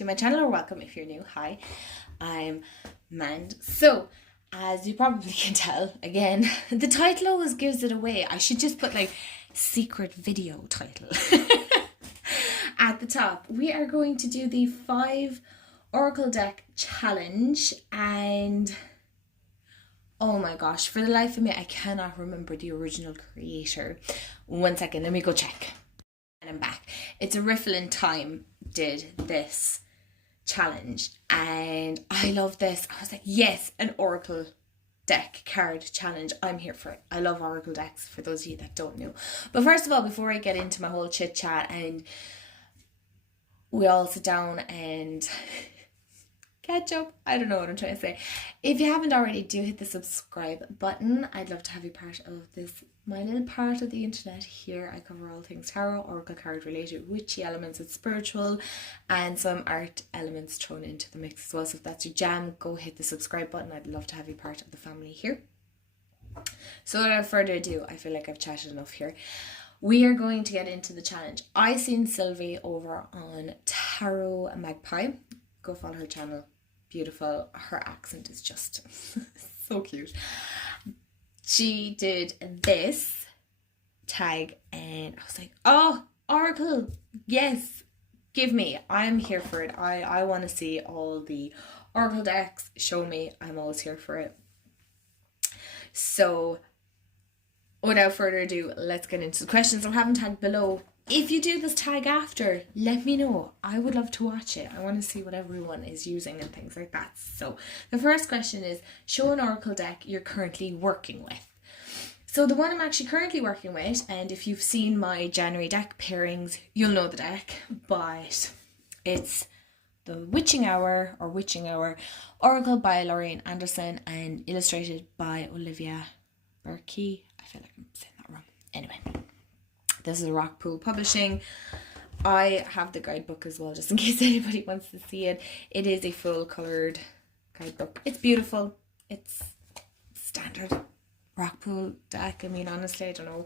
to my channel, or welcome if you're new. Hi, I'm Mand. So, as you probably can tell, again, the title always gives it away. I should just put like secret video title at the top. We are going to do the 5 Oracle deck challenge, and oh my gosh, for the life of me, I cannot remember the original creator. 1 second, let me go check. And I'm back. It's a Riffle in Time did this challenge, and I love this. I was like, yes, an Oracle deck card challenge. I'm here for it. I love Oracle decks, for those of you that don't know. But first of all, before I get into my whole chit chat and we all sit down and catch up, I don't know what I'm trying to say. If you haven't already, do hit the subscribe button. I'd love to have you part of this, my little part of the internet here. I cover all things tarot, oracle card related, witchy elements, and spiritual, and some art elements thrown into the mix as well. So if that's your jam, go hit the subscribe button. I'd love to have you part of the family here. So without further ado, I feel like I've chatted enough here. We are going to get into the challenge. I seen Sylvie over on Tarot Magpie. Go follow her channel. Beautiful. Her accent is just so cute. She did this tag and I was like, oh, Oracle, yes, give me. I'm here for it. I want to see all the Oracle decks. Show me. I'm always here for it. So without further ado, let's get into the questions. I haven't tagged below. If you do this tag after, let me know. I would love to watch it. I want to see what everyone is using and things like that. So the first question is, show an Oracle deck you're currently working with. So the one I'm actually currently working with, and if you've seen my January deck pairings, you'll know the deck, but it's the Witching Hour, or Witching Hour, Oracle by Lorraine Anderson and illustrated by Olivia Berkey. I feel like I'm saying that wrong. Anyway. This is Rockpool Publishing. I have the guidebook as well, just in case anybody wants to see it. It is a full coloured guidebook. It's beautiful. It's standard Rockpool deck. I mean, honestly, I don't know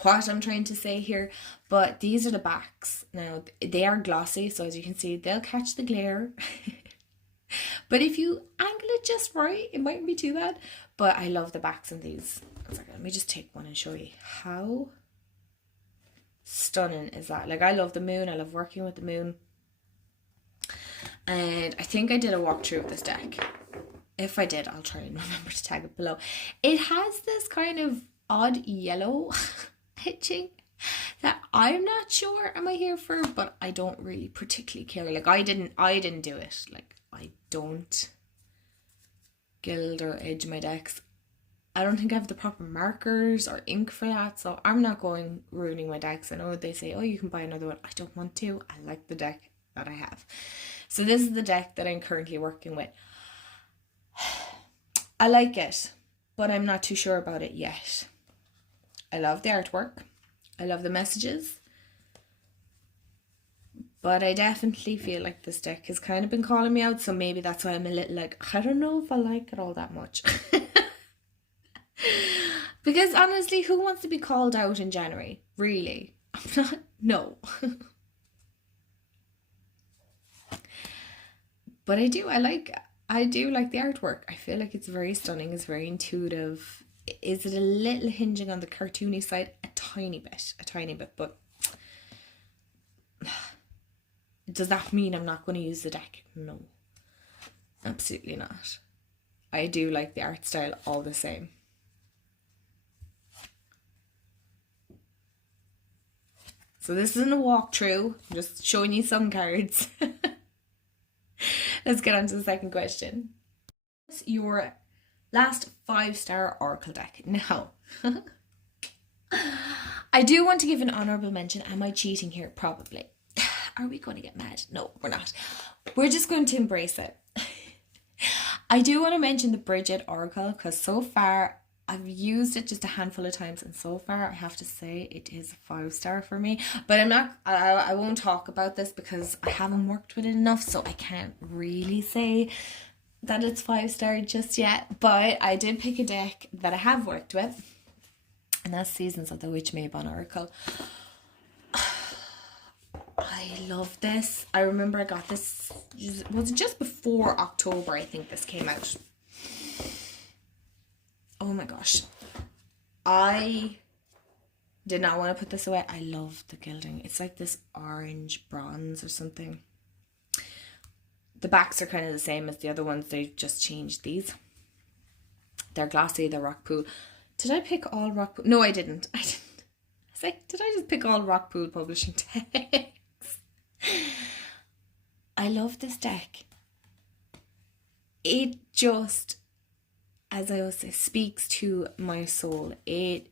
what I'm trying to say here, but these are the backs. Now, they are glossy, so as you can see, they'll catch the glare. But if you angle it just right, it mightn't be too bad. But I love the backs in these. Let me just take one and show you how stunning is that. Like, I love the moon. I love working with the moon. And I think I did a walkthrough of this deck. If I did, I'll try and remember to tag it below. It has this kind of odd yellow hitching that I'm not sure am I here for, but I don't really particularly care. Like, I didn't do it. Like, I don't gild or edge my decks. I don't think I have the proper markers or ink for that, so I'm not going ruining my decks. I know they say, oh, you can buy another one. I don't want to. I like the deck that I have. So this is the deck that I'm currently working with. I like it, but I'm not too sure about it yet. I love the artwork. I love the messages. But I definitely feel like this deck has kind of been calling me out, so maybe that's why I'm a little like, I don't know if I like it all that much. Because honestly, who wants to be called out in January? Really? I'm not. No. But I do like the artwork. I feel like it's very stunning. It's very intuitive. Is it a little hinging on the cartoony side? A tiny bit. But does that mean I'm not going to use the deck? No. Absolutely not. I do like the art style all the same. So this isn't a walkthrough. I'm just showing you some cards. Let's get on to the second question. What's your last 5-star Oracle deck? Now, I do want to give an honourable mention. Am I cheating here? Probably. Are we going to get mad? No, we're not. We're just going to embrace it. I do want to mention the Bridget Oracle, because so far I've used it just a handful of times, and so far I have to say it is a 5-star for me. But I won't talk about this because I haven't worked with it enough, so I can't really say that it's 5-star just yet. But I did pick a deck that I have worked with, and that's Seasons of the Witch Maven Oracle. I I love this. I remember I got this, was it just before October, I think this came out. Oh my gosh. I did not want to put this away. I love the gilding. It's like this orange bronze or something. The backs are kind of the same as the other ones. They've just changed these. They're glossy, they're rock pool. Did I pick all rock pool? No, I didn't. I was like, did I just pick all rock pool publishing decks? I love this deck. It just, as I always say, speaks to my soul. It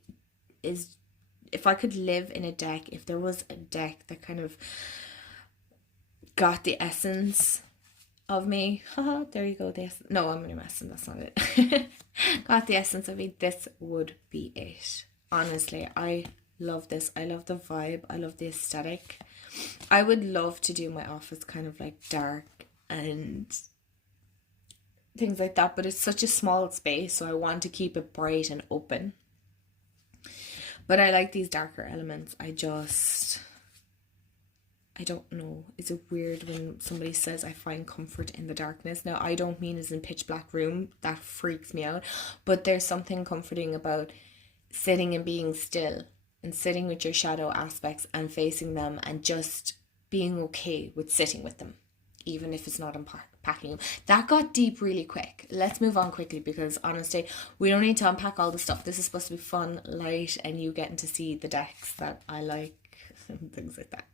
is, if I could live in a deck, if there was a deck that kind of got the essence of me, haha, there you go, no, I'm only messing, that's not it. Got the essence of me, this would be it. Honestly, I love this. I love the vibe. I love the aesthetic. I would love to do my office kind of like dark and things like that, but it's such a small space, so I want to keep it bright and open. But I like these darker elements. I don't know. Is it weird when somebody says I find comfort in the darkness? Now, I don't mean as in pitch black room. That freaks me out. But there's something comforting about sitting and being still and sitting with your shadow aspects and facing them and just being okay with sitting with them, even if it's not unpacking them. That got deep really quick. Let's move on quickly because honestly, we don't need to unpack all the stuff. This is supposed to be fun, light, and you getting to see the decks that I like and things like that.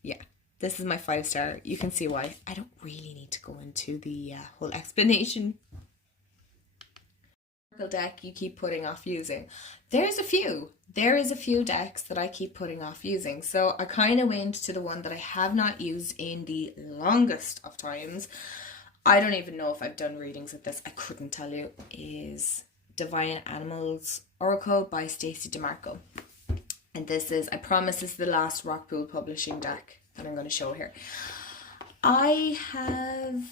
Yeah, this is my 5-star. You can see why. I don't really need to go into the whole explanation. Deck you keep putting off using. There is a few decks that I keep putting off using. So I kind of went to the one that I have not used in the longest of times. I don't even know if I've done readings with this. I couldn't tell you. Is Divine Animals Oracle by Stacey DeMarco. And this is, I promise, this is the last Rockpool Publishing deck that I'm going to show here. I have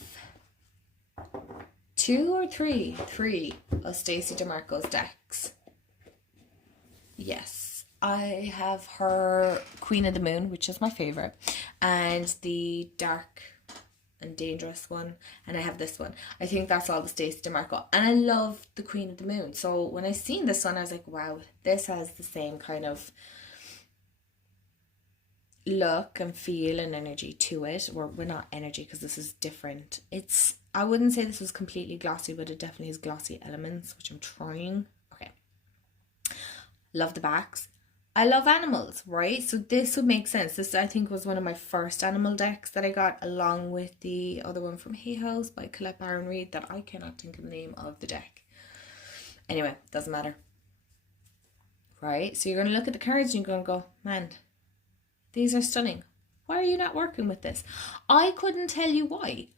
three of Stacey DeMarco's decks. Yes, I have her Queen of the Moon, which is my favorite, and the Dark and Dangerous one, and I have this one. I think that's all the Stacey DeMarco, and I love the Queen of the Moon. So when I seen this one, I was like, wow, this has the same kind of look and feel and energy to it. Or well, not energy, because this is different. It's, I wouldn't say this was completely glossy, but it definitely has glossy elements, which I'm trying. Okay. Love the backs. I love animals, right? So this would make sense. This, I think, was one of my first animal decks that I got, along with the other one from Hay House by Colette Baron Reid that I cannot think of the name of the deck. Anyway, doesn't matter. Right? So you're going to look at the cards and you're going to go, man, these are stunning. Why are you not working with this? I couldn't tell you why.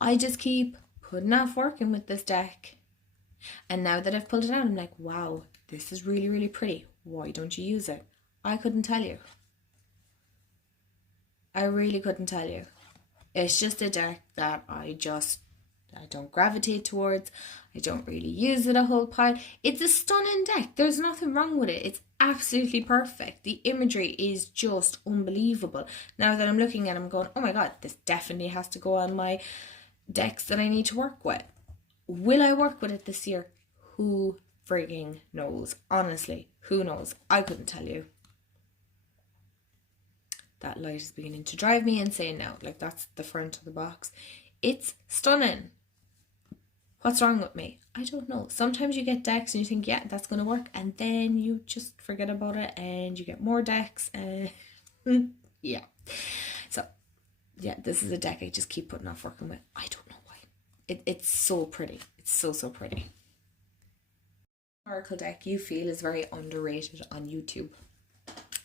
I just keep putting off working with this deck. And now that I've pulled it out, I'm like, wow, this is really, really pretty. Why don't you use it? I couldn't tell you. I really couldn't tell you. It's just a deck that I don't gravitate towards. I don't really use it a whole pile. It's a stunning deck. There's nothing wrong with it. It's absolutely perfect. The imagery is just unbelievable. Now that I'm looking at it, I'm going, oh my god, this definitely has to go on my decks that I need to work with. Will I work with it this year? Who frigging knows? Honestly, who knows? I couldn't tell you. That light is beginning to drive me insane now. Like, that's the front of the box. It's stunning. What's wrong with me? I don't know. Sometimes you get decks and you think, yeah, that's going to work. And then you just forget about it and you get more decks. And yeah. So, yeah, this is a deck I just keep putting off working with. I don't know why. It's so pretty. It's so, so pretty. Oracle deck you feel is very underrated on YouTube.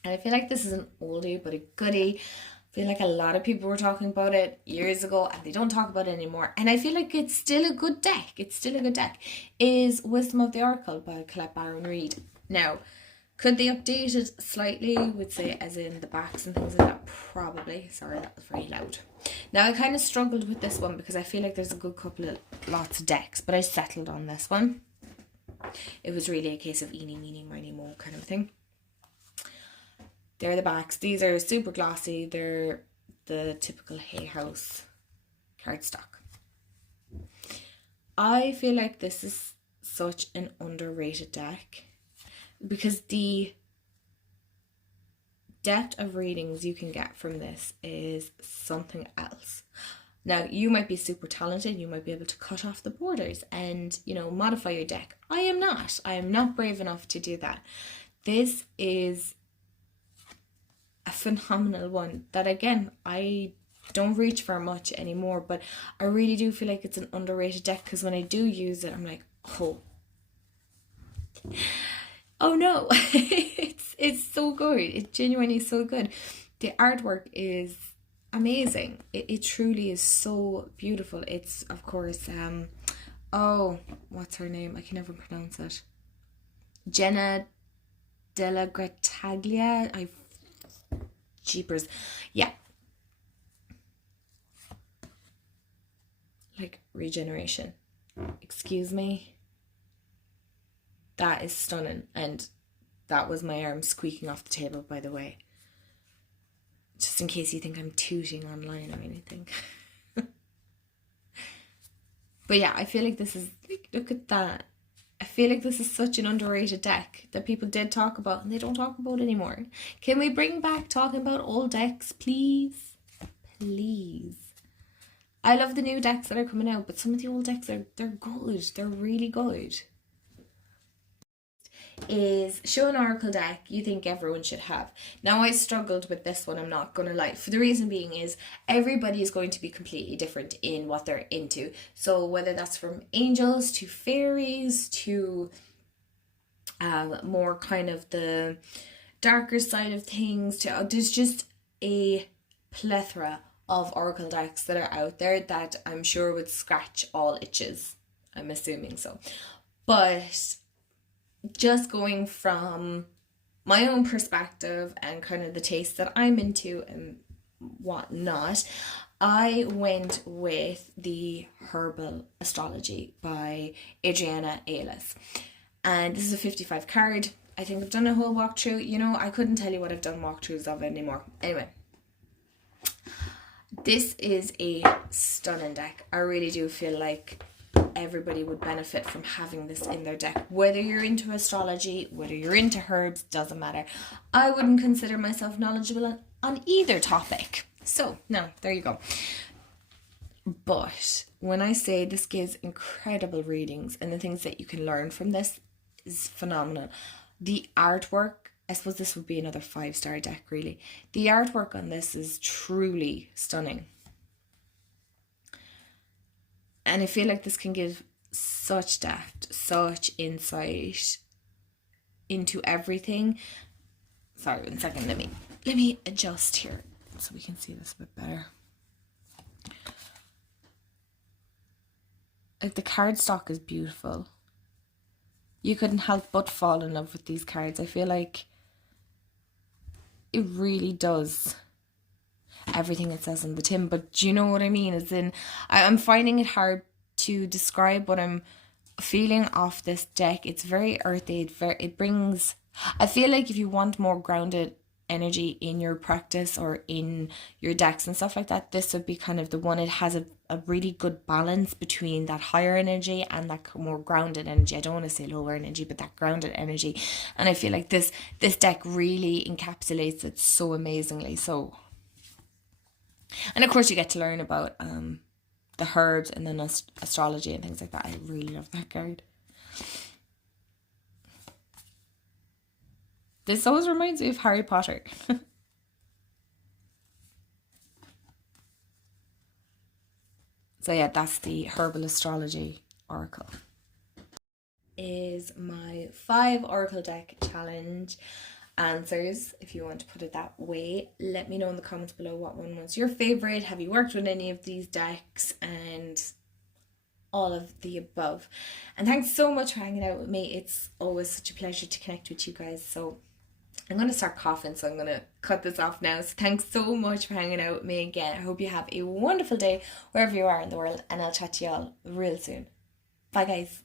And I feel like this is an oldie but a goodie. I feel like a lot of people were talking about it years ago and they don't talk about it anymore. And I feel like it's still a good deck. It's still a good deck. Is Wisdom of the Oracle by Colette Baron Reid. Now, could they update it slightly with, say, as in the backs and things like that? Probably. Sorry, that was very loud. Now, I kind of struggled with this one because I feel like there's a good couple of lots of decks, but I settled on this one. It was really a case of eeny, meeny, miny, moe kind of thing. They're the backs. These are super glossy. They're the typical Hay House cardstock. I feel like this is such an underrated deck because the depth of readings you can get from this is something else. Now, you might be super talented, you might be able to cut off the borders and, you know, modify your deck. I am not. I am not brave enough to do that. This is a phenomenal one that, again, I don't reach for much anymore, but I really do feel like it's an underrated deck because when I do use it, I'm like, oh no, it's so good. It's genuinely so good. The artwork is amazing. It truly is so beautiful. It's, of course, what's her name? I can never pronounce it. Jenna Della Grataglia. Jeepers. Yeah. Like regeneration. Excuse me. That is stunning. And that was my arm squeaking off the table, by the way. Just in case you think I'm tooting online or anything. But yeah, I feel like this is, like, look at that. I feel like this is such an underrated deck that people did talk about and they don't talk about anymore. Can we bring back talking about old decks, please? Please. I love the new decks that are coming out, but some of the old decks they're good. They're really good. Is show an oracle deck you think everyone should have. Now, I struggled with this one, I'm not gonna lie, for the reason being is everybody is going to be completely different in what they're into. So whether that's from angels to fairies to more kind of the darker side of things, to there's just a plethora of oracle decks that are out there that I'm sure would scratch all itches. I'm assuming so. But just going from my own perspective and kind of the taste that I'm into and whatnot, I went with the Herbal Astrology by Adriana Ayles. And this is a 55 card. I think I've done a whole walkthrough. You know, I couldn't tell you what I've done walkthroughs of anymore. Anyway, this is a stunning deck. I really do feel like everybody would benefit from having this in their deck. Whether you're into astrology, whether you're into herbs, doesn't matter. I wouldn't consider myself knowledgeable on either topic. So, no, there you go. But when I say this gives incredible readings and the things that you can learn from this is phenomenal. The artwork, I suppose this would be another 5-star deck really. The artwork on this is truly stunning. And I feel like this can give such depth, such insight into everything. Sorry, 1 second. Let me adjust here so we can see this a bit better. Like, the cardstock is beautiful. You couldn't help but fall in love with these cards. I feel like it really does everything it says on the tin, but do you know what I mean? As in, I'm finding it hard to describe what I'm feeling off this deck. It's very earthy. It brings, I feel like if you want more grounded energy in your practice or in your decks and stuff like that, this would be kind of the one. It has a really good balance between that higher energy and that more grounded energy. I don't want to say lower energy, but that grounded energy. And I feel like this deck really encapsulates it so amazingly. So, and of course you get to learn about the herbs and then astrology and things like that. I really love that card. This always reminds me of Harry Potter. So yeah, that's the Herbal Astrology Oracle. Is my 5 Oracle deck challenge answers, if you want to put it that way. Let me know in the comments below what one was your favorite. Have you worked with any of these decks and all of the above? And thanks so much for hanging out with me. It's always such a pleasure to connect with you guys. So I'm going to start coughing, so I'm going to cut this off now. So thanks so much for hanging out with me again. I hope you have a wonderful day wherever you are in the world, and I'll chat to you all real soon. Bye guys.